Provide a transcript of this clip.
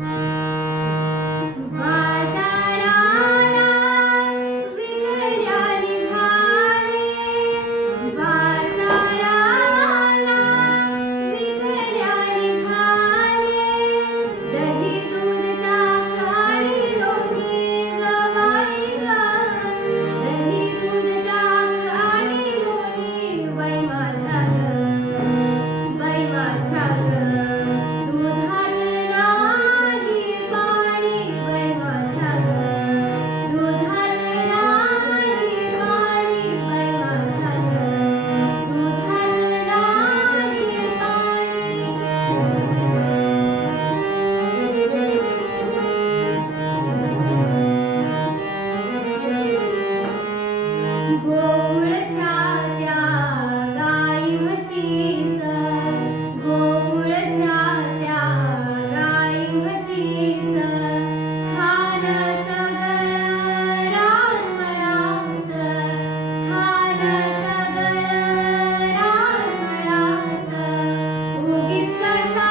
you It's the